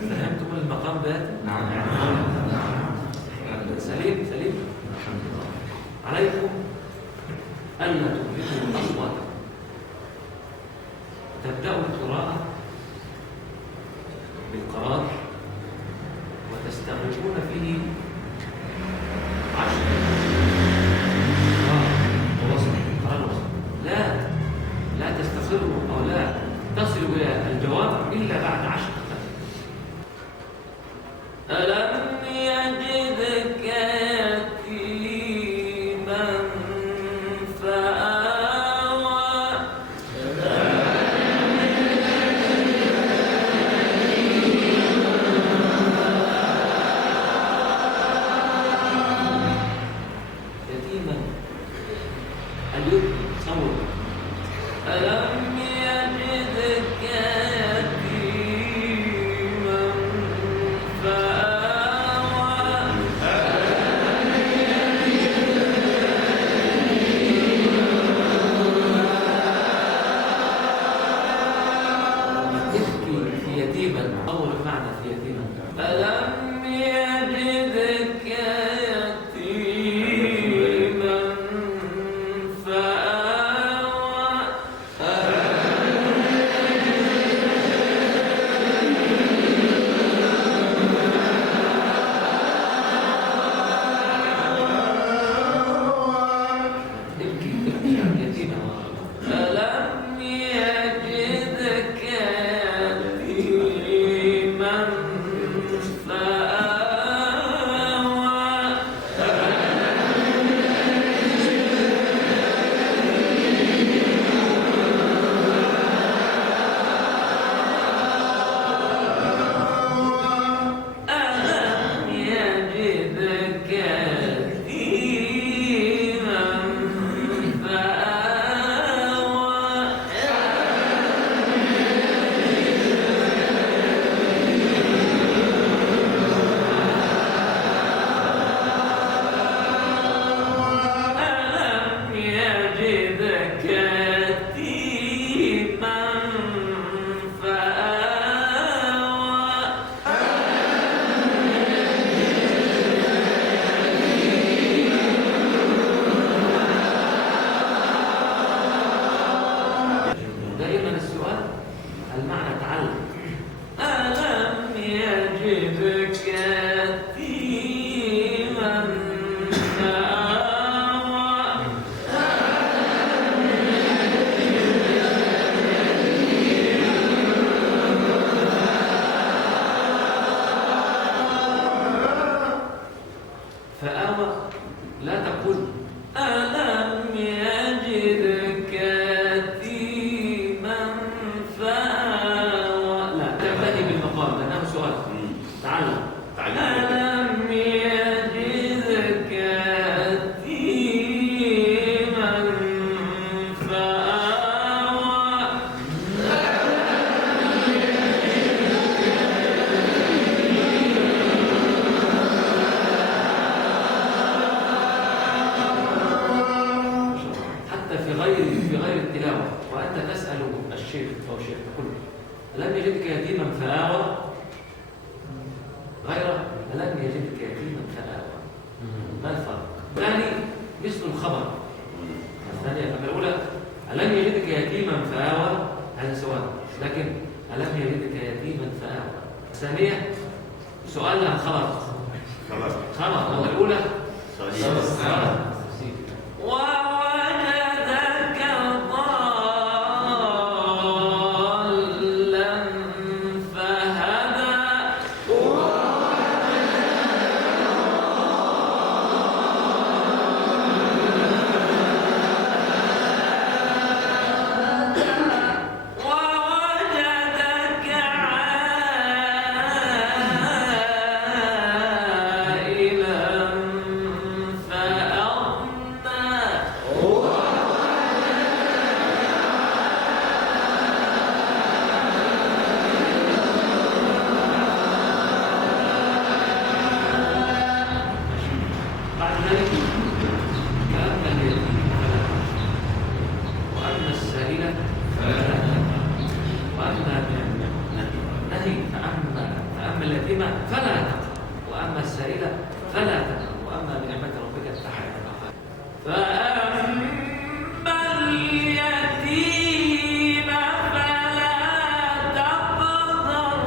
فهمتم المقام ده؟ نعم. سليم سليم. عليكم ألا تملكوا أصواتكم. تبدأوا القراءة بالقرار وتستغرقون فيه 10 ووصل قرار وصل. لا تستقروا أو لا تصلوا إلى الجواب إلا بعد 10 دقائق. ألم يجدك يتيما فآوى. يتيما اليتيم صور. ألم يجدك يتيما فآوى. تبكي في يتيما أول معنى في يتيما. ألم يجدك يتيما فآوى. تبكي يتيما. ألم يجدك يتيما فآوى. ألم يجدك يتيما فآوى. ألم يجدك يتيما فآوى. دائما السؤال المعنى تعلم. ألم يجدك يتيما فآوى. فآوى لا تقول ألم يجدك يتيما فآوى. لا تبتدي بالمقام لأنه سؤال. تعلم. ألم يجدك يتيما فآوى. حتى في غير التلاوة وأنت تسأل الشيخ أو الشيخ تقول ألم يجدك يتيما فآوى غير ألم يجدك يتيما فآوى. ما الفرق؟ الثاني مثل الخبر. الثانية الأولى ألم يجدك يتيما فآوى هذا سؤال، لكن ألم يجدك يتيما فآوى الثانية سؤالها خبر. خبر الأولى صحيح. ووجدك ضالا فهدى. ووجدك عائلا فأغنى. فلا تقهر، وأما السائل فلا تنهر، وأما بنعمة ربك فحدث. فأما اليتيم فلا تقهر.